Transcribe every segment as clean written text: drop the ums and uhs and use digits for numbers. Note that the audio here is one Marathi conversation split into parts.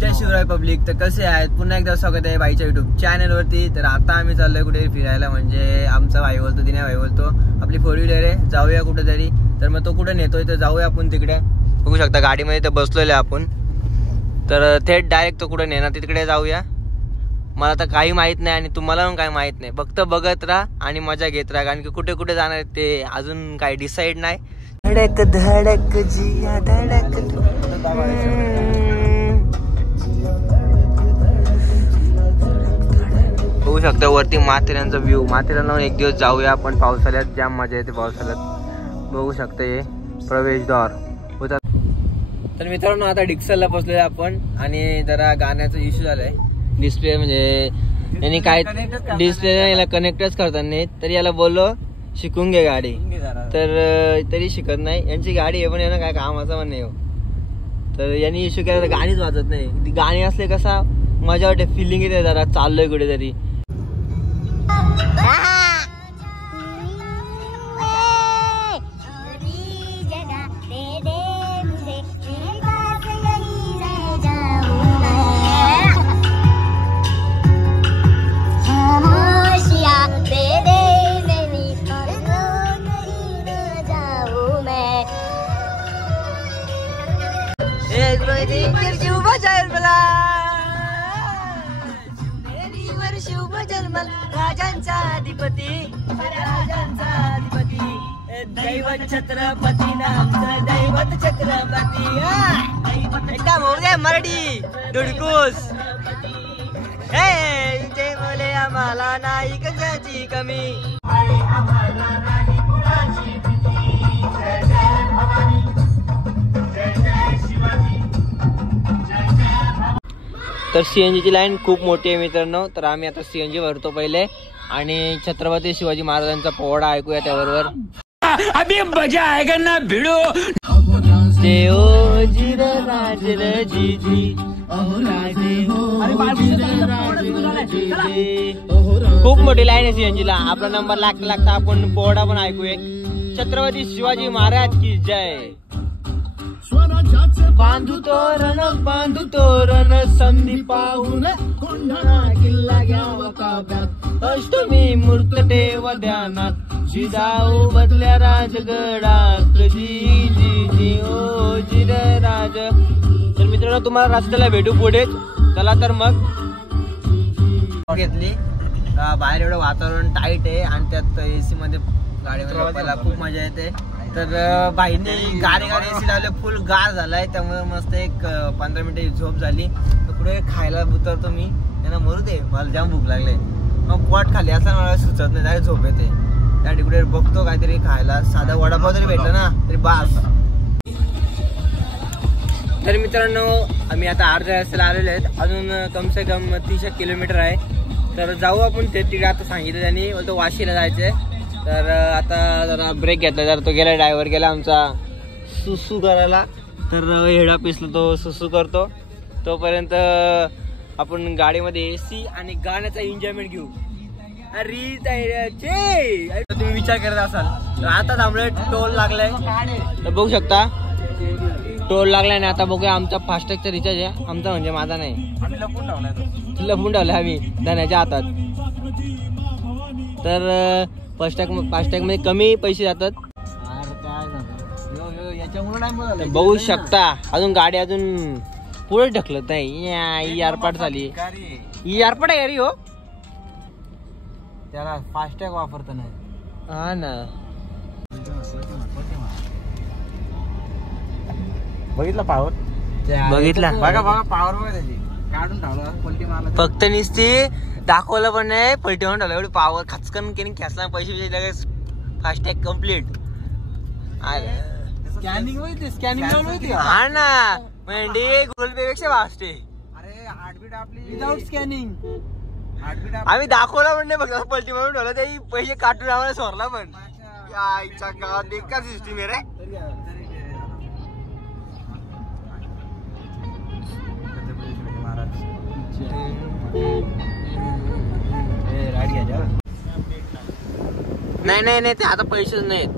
जय शिवराय पब्लिक. तर कसे आहेत, पुन्हा एकदा स्वागत आहे बाईच्या युट्यूब चॅनलवरती. तर आता आम्ही चाललोय कुठे फिरायला, म्हणजे आमचा भाई बोलतो, दिन्या भाई बोलतो आपली 4 व्हीलर आहे, जाऊया कुठेतरी. तर मग तो कुठे नेतोय तर जाऊया आपण तिकडे. बघू शकता गाडीमध्ये तर बसलेलो आपण. तर थेट डायरेक्ट तो कुठे नेणार तिकडे जाऊया. मला तर काही माहित नाही आणि तुम्हाला पण काही माहित नाही, फक्त बघत राहा आणि मजा घेत राहा, कारण की कुठे कुठे जाणार ते अजून काही डिसाईड नाही. धडक धडक जिया धडक. बघू शकता वरती माथेरानचा व्ह्यू. माथेरानला एक दिवस जाऊया आपण पावसाळ्यात, जाम मजा येते पावसाळ्यात. बघू शकता हे प्रवेशद्वार होता. तर मित्रांनो आता डिक्सलला पोहोचलोय आपण आणि जरा गाण्याचा इश्यू झालाय. डिस्प्ले म्हणजे यांनी काय डिस्प्ले याला कनेक्टच करतात नाही, तर याला बोललो शिकून घे गाडी, तर तरी शिकत नाही. यांची गाडी आहे पण यांना काय कामाचं पण नाही हो. तर यांनी इश्यू केला तर गाणीच वाजत नाही. गाणी असले कसा मजा वाटते, फिलिंग येते जरा चाललोय कुठेतरी. राजांचा अधिपती, दैवत छत्रपती नामचं दैवत छत्रपती. एकदम हो गया मराठी धुडकूस. हे जय बोले आम्हाला नाही कशाची कमी. तर CNG ची लाईन खूप मोठी आहे मित्रांनो. तर आम्ही आता CNG भरतो पहिले आणि छत्रपती शिवाजी महाराजांचा पोवाडा ऐकूया त्याबरोबर. अभी मजा आएगा ना भिडो. खूप मोठी लाईन आहे CNG ला. आपला नंबर लागता लागता आपण पोवाडा पण ऐकूया. छत्रपती शिवाजी महाराज की जय. बांधू तोरण संधी पाहून किल्ला घ्यावा ताब्यात. अष्टमी मूर्त ठेव ध्यानात, जिजाऊ बदल्या राजगडात. जी जी जी ओ जिर राज. तर मित्रांनो तुम्हाला रस्त्याला भेटू पुढेच. चला तर मग घेतली. बाहेर एवढं वातावरण टाईट आहे आणि त्यात AC मध्ये गाडीमध्ये झोपायला खूप मजा येते. तर बाईने गाडी AC लावले, फुल गार झालाय, त्यामुळे मस्त एक 15 मिनिटे झोप झाली. तर पुढे खायला उतरतो मी, त्यांना मरू दे, मला जाम भूक लागले. मग पोट खाली असं मला सुचत नाही, डायरेक्ट झोप येते. त्या तिकडे बघतो काहीतरी खायला, साधा वडापाव तरी भेटला ना तरी बास. तर मित्रांनो आम्ही आता अर्ध्या रस्त्याला आलेले आहेत, अजून कम से कम 30 किलोमीटर आहे. तर जाऊ आपण ते तिकडे. आता सांगितलं त्यांनी बोलतो वाशीला जायचंय. तर आता जरा ब्रेक घेतला, जर तो गेला, ड्रायव्हर गेला आमचा सुसू करायला. तर हेडा पिसला, तो सुसू करतो. तोपर्यंत आपण गाडीमध्ये AC आणि गाण्याचा एन्जॉयमेंट घेऊ. अरे तुम्ही विचार करत असाल तर आता थांबलोय, टोल लागलाय. तर बघू शकता टोल लागलाय ना. आता बघूया आमचा फास्टॅगचा रिचार्ज आहे, आमचा म्हणजे माझा नाही, लपून ठेवलाय आम्ही धन्याच्या हातात. तर फास्टॅग मध्ये कमी पैसे जातात. बघू शकता अजून गाडी अजून पुढे ढकलत नाही. यारपाट झाली. यारपाट आहे हो, त्याला फास्टॅग वापरत नाही. हा ना, बघितला पावर, बघितला बघा बघा पावर बघा त्याची. काढून ठेवला पलटी मारला, फक्त निसती दाखवलं पण नाही, पलटी मारून ठेवलं. एवढी पावर खचकन केली, खेचला पैसे लगेच फास्टॅग कम्प्लीट. स्कॅनिंग हा ना, म्हणजे गुगल पे पेक्षा फास्ट आहे. अरे हार्टबीट आपली विदाउट स्कॅनिंग. आम्ही दाखवला पण नाही, फक्त पलटी मारून ठेवलं. ते पैसे काटून आम्हाला सोडला पण. आईच्या गावात बेकार सिस्टीम आहे रे. नाही नाही नाही, ते आता पैसेच नाहीत.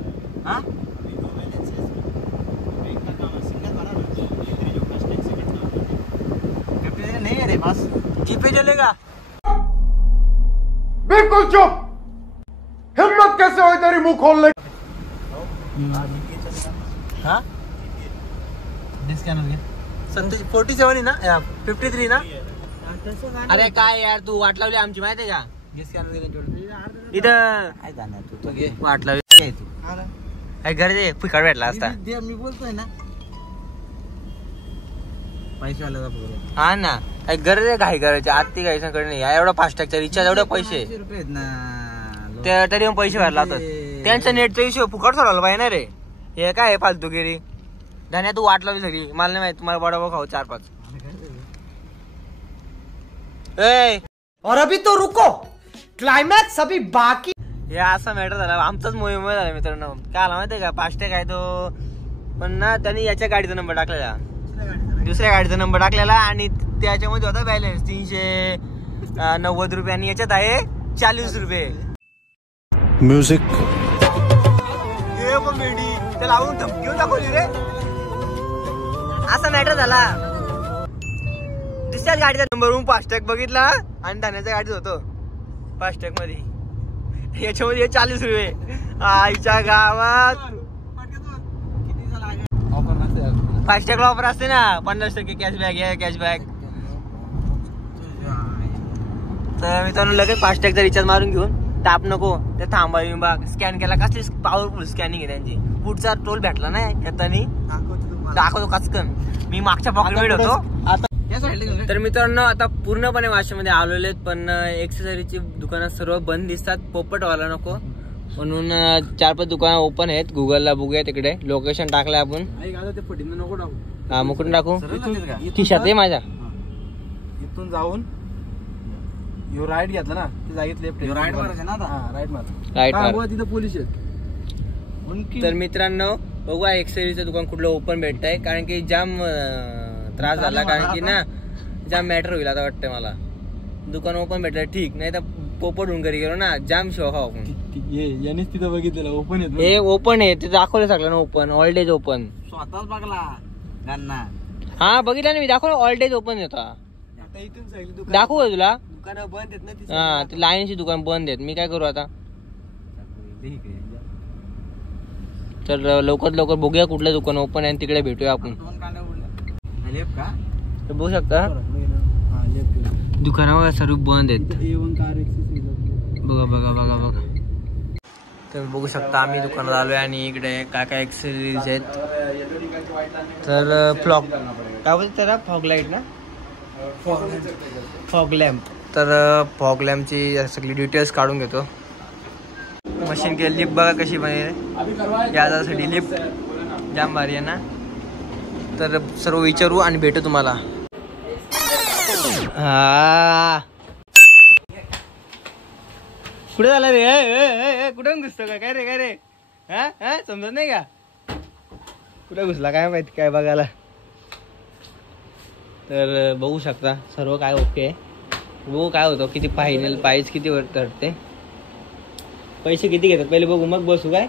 जीपे चलेगा? बिल्कुल चुप। हिम्मत कैसे हो तेरी मुंह खोलने? हाँ 47 आहे ना, 53 ना? अरे काय यार, तू वाट लावली आमची माहिती आहे का? इथं वाट लावली काय घर दे फुकट भेटला असता. मी बोलतोय ना पैसे हा ना, काय गरज आहे घाई करायची? आत्ती घाईकडे नाही, एवढा फास्टॅगचा रिचार्ज एवढे पैसे तरी पण पैसे भरला होता. त्यांचा नेटचा इश्यू फुकट सोडवला पाहिजे ना रे. हे काय फालतूगिरी. धान्या तू वाट लावली सगळी, मला नाही माहिती. तुम्हाला बडाबा खाऊ 4-5. और अभी तो रुको, क्लाइमॅक्स अभी बाकी. हे असा मॅटर झाला, आमचाच मोहीम झाला मित्रांनो. काय आला माहितीये का, फास्टॅग आहे तो, पण ना त्यांनी याच्या गाडीचा नंबर टाकलेला, दुसऱ्या गाडीचा नंबर टाकलेला, आणि त्याच्यामध्ये होता बॅलन्स 390 रुपये, आणि याच्यात आहे 40 रुपये. म्युझिक ते लावून धमकीवर दाखवली रे. असा मॅटर झाला. दुसऱ्याच गाडीचा नंबर फास्टॅग बघितला, आणि धान्याच्या गाडीत होतो फास्टॅग मध्ये. याच्यामध्ये 40 रुपये. आईच्या गावात फास्टॅगला ऑफर असते ना, 50% कॅशबॅक आहे, कॅशबॅक. तर मित्रांनो लगेच फास्टॅगचा रिचार्ज मारून घेऊन ताप नको, ते थांबा बिंबा स्कॅन केला. कसली पॉवरफुल स्कॅनिंग आहे त्यांची. पुढचा टोल भेटला नाही येतानी दाखवतो कचकन. मी मागच्या पॉकेटमध्ये होतो. तर मित्रांनो आता पूर्णपणे वाशीमध्ये आलेले आहेत, पण एक्सेसरीची दुकानं सर्व बंद दिसतात. पोपट व्हायला नको म्हणून 4-5 दुकानं ओपन आहेत. गुगलला बघूया, तिकडे लोकेशन टाकलंय आपण. हा मुकुट टाकू. खिशात आहे माझ्या. इथून जाऊन यू राईट घेतला ना, ते जागेत लेफ्ट राईट मारायचं ना. राईट मार तिथं पोलीस आहेत. तर मित्रांनो बघूया एक्सेसरीचं दुकान कुठलं ओपन भेटतंय, कारण की जाम त्रास झाला, कारण की ना जाम मॅटर होईल आता वाटतंय मला. दुकान ओपन भेटलं ठीक, नाही तर पोपट होऊन घरी गेलो ना, जाम शोभा आपण. यांनीच तिथं बघितलेलं ओपन आहे. हे ओपन आहे, ते दाखवलं सगळं ना ओपन, ऑल डेज ओपन. स्वतःच बघला गांना. हा बघितलं ना मी, दाखवलं ऑल डेज ओपन होता. आता इथून सगळी दाखवू का तुला? दुकानं बंद आहेत ना. हा ते लाईनची दुकान बंद आहेत. मी काय करू आता? तर लवकर लवकर बघूया कुठलं दुकान ओपन आहे, तिकडे भेटूया आपण. तर बघू शकता दुकानावर सर्व बंद आहेत. बघा बघा बघा बघा. तर बघू शकता आम्ही दुकानात आलोय, आणि इकडे काय काय एक्सेसरीज आहेत. तर फ्लॉग काय बोलतात त्याला, फॉग लाईट ना, फॉग लॅम्प. तर फॉग लॅम्पची सगळी डिटेल्स काढून घेतो. मशीन केली. लिफ्ट बघा कशी बने, यासाठी लिफ्ट जाम भारी आहे ना. तर सर्व विचारू आणि भेटू तुम्हाला. हा कुठे झाला रे? कुठे घुसतो का काय रे? काय रे? हा समजत नाही का कुठे घुसला काय माहिती, काय बघायला. तर बघू शकता सर्व काय ओके. बघू काय होतं, किती फायनल प्राईस किती वर ठरते, पैसे किती घेतात पहिले बघू, मग बसू. काय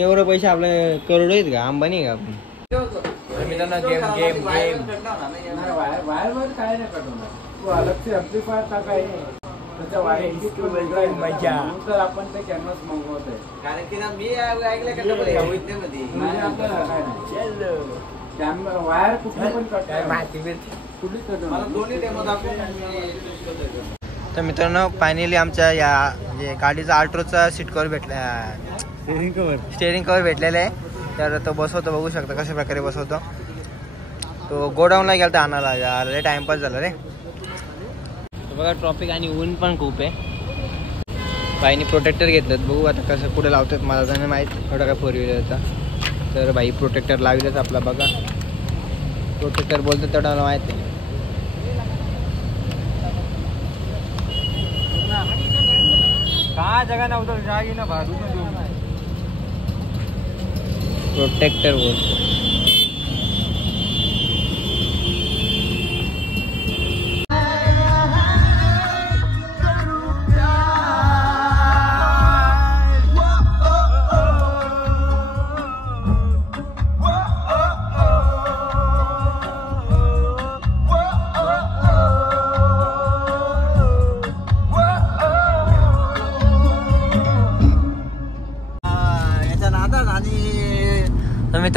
एवढं पैसे आपले करोड आहेत का, अंबानी का आपण? मित्रांनो गेम गेम गेम काय नाही तू अलग से एम्प्लीफायर टाकाय त्याच्या वायर मजा. तर आपण ते कॅनव्हास मागवतोय, कारण की ना मी ऐकलं का वायर कुठली पण तर मित्रांनो फायनली आमच्या या म्हणजे गाडीचा अल्ट्रोचा सीट कव्हर भेटला, स्टेअरिंग कव्हर भेटलेला आहे. तर तो बसवतो, बघू शकता कशा प्रकारे बसवतो. तो गोडाऊनला गेला तर आणायला, यार टाइमपास झाला रे. बघा ट्रॉफिक आणि ऊन पण खूप आहे. बाईने प्रोटेक्टर घेतलं, बघू आता कसं पुढे लावतात, मला तर नाही माहीत एवढा काय 4 व्हीलरचा. तर बाई प्रोटेक्टर लावलेच आपला. बघा प्रोटेक्टर बोलतो तेवढा मला माहीत आहे. का जगा नव्हतं जागी ना भाडू प्रोटेक्टर बोलतो.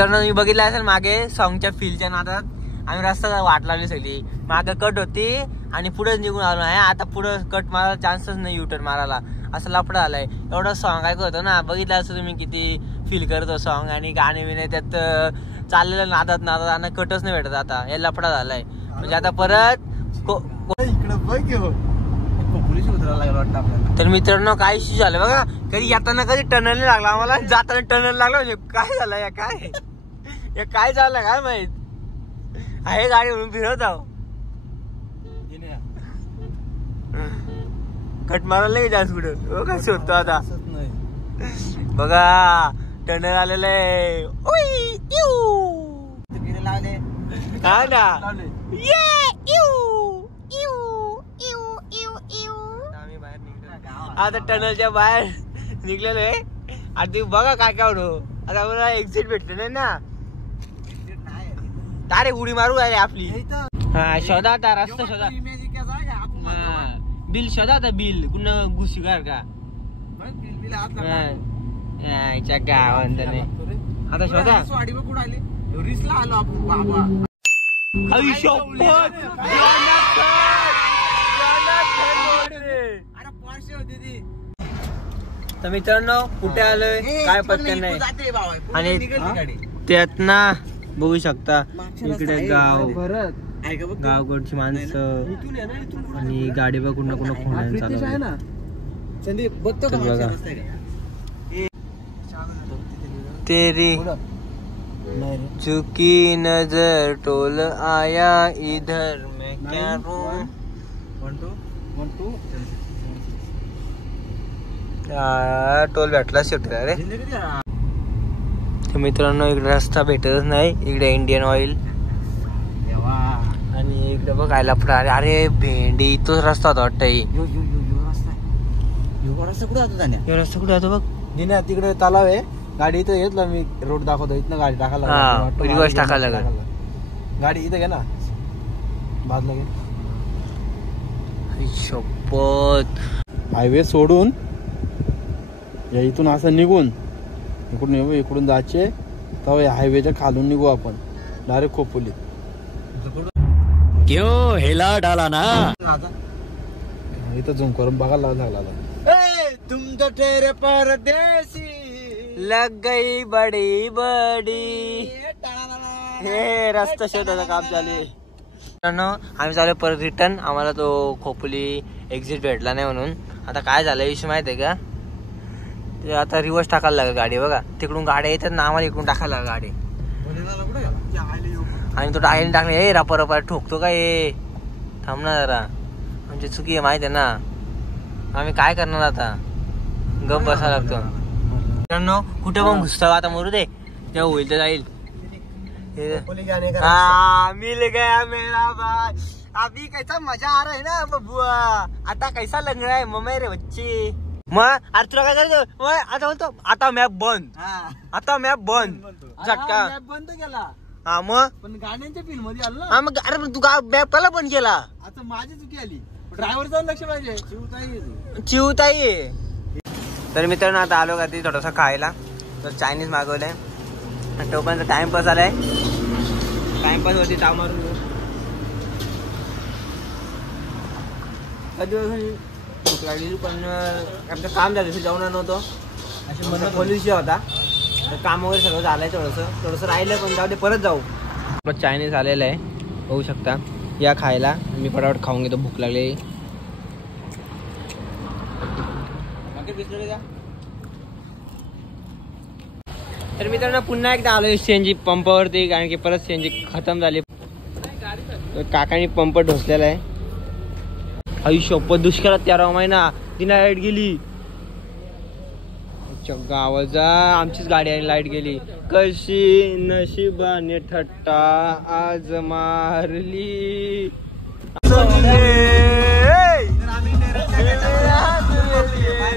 मित्रांनो मी बघितलं असेल मागे सॉंगच्या फीलच्या नादात आम्ही रस्ता वाट लावली सगळी, मागे कट होती आणि पुढे निघून आलो आहे. आता पुढे कट मारायला चान्सच नाही, युटर्न मारायला, असं लफडा आलाय. एवढं सॉंग ऐकत होतं ना, बघितलं असं तुम्ही किती फील करतो सॉंग, आणि गाणे बिणे त्यात चाललेलं नादात आणि कटच नाही भेटत. आता हे लफडा झालाय म्हणजे आता परत तर मित्रांनो काय इश्यू झालं बघा, कधी येताना कधी टनल नाही लागला आम्हाला, जाताना टनल लागला. म्हणजे काय झालं या काय झालं काय माहित, आहे गाडी म्हणून फिरत आहो. कट मारायला नाही जास्त कुठं काय शोधतो आता बघा, टनल आलेलं आहे. हा ना आता टनलच्या बाहेर निघलेलो आहे. आता बघा काय काय होतो. आता मला एक्झिट भेटलं नाही ना, अरे उडी मारू आहे आपली. हा शोधा आता रस्ता शोधा, बिल शोधा आता, बिल कुणा घुसगार का गावांनी आता शोधा. तर मित्रांनो कुठे आलोय काय पत्ता नाही, आणि त्यात ना बघू शकता इकडे गावकडची माणसं आणि गाडी बघ कुणा कुणा फोन चालू बघा. तेरी चुकी नजर टोल आया इधर मैं क्या करूं. टोल भेटला शेवटी रे. मित्रांनो इकडे रस्ता भेटतच नाही, इकडे इंडियन ऑइल आणि इकडे बघ काय लफडा. अरे भेंडी तोच रस्ता होता वाटतं. रस्ता कुठे जातो बघ, तिकडे तलाव आहे. गाडी इथं घेतला मी, रोड दाखवतो, इथं गाडी टाकायला रिवर्स टाकायला लागेल. गाडी इथं घे ना, बाजूला घे. शपथ हायवे सोडून या इथून असं निघून इकडून येऊ, इकडून जायचे तेव्हा हायवेच्या खालून निघू आपण डायरेक्ट खोपोली. क्यों हिला डाला ना, इथं झूम करून बघायला लागला. तुम तो तेरे परदेसी लग गई बडी बडी. हे रस्ता शोधायचं काम चालू. आम्ही चालू परत रिटर्न, आम्हाला तो खोपोली एक्झिट भेटला नाही म्हणून. आता काय झालं विषय माहित आहे का, ते आता रिवर्स टाकायला लागेल गाडी. बघा तिकडून गाड्या येतात ना, आम्हाला इकडून टाकायला लागेल गाडी. आणि तो टाकायला टाकले हे रपा रपा ठोकतो का, हे थांब ना जरा, आमची चुकी आहे माहित आहे ना. आम्ही काय करणार आता, गप बसायला लागतो. मित्रांनो कुठं पण घुसतो आता, मरू दे तेव्हा होईल तर जाईल. मिल गया मेरा भाई, अभी कैसा मजा आ रहा है ना बबुआ, आता कैसा लग रहा है मेरे बच्चे. मग अरे तुला काय करायचं, आता बोलतो आता मॅप बंद, आता मॅप बंद झटका बंद केला. हा मग पण गाड्यांच्या फिल्म मध्ये आला. हा मग अरे तू मॅप कला बंद केला. आता माझी चुकी आली, ड्रायव्हरचा लक्ष पाहिजे. चिवताई. तर मित्रांनो आता आलो का ते थोडासा खायला, तर चायनीज मागवलंय. तोपर्यंत टाइमपास आलाय, टाइमपास वरती ताव मारून घेऊ. कधी भूक लागली पण आमचं काम झालं, जाऊन नव्हतं असे म्हणून पोलिस होता, तर काम वगैरे सगळं झालंय. थोडंसं राहिलं पण जाऊ दे, परत जाऊ. चायनीज आलेलं आहे होऊ शकता, या खायला. मी फटाफट खाऊन घेतो, भूक लागली. तर मित्रांनो पुन्हा एकदा आलोय सीएनजी पंपावरती, कारण की परत सीएनजी खतम झाली. काकांनी पंप ढोसलेला आहे. आयुष्यपत दुष्काळात 13 महिना तिने लाईट गेली. गावाचा आमचीच गाडी आहे, लाईट गेली. कशी नशिबाने थट्टा आज मारली.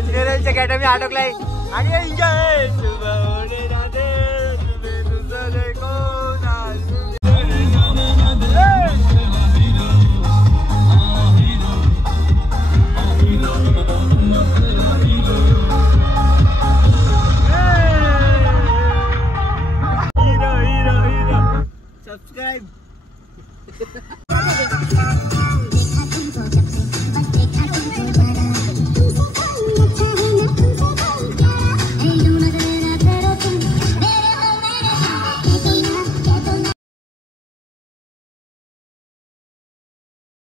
नेरलच्या अकॅडमी अडकलाय आणि एन्जॉय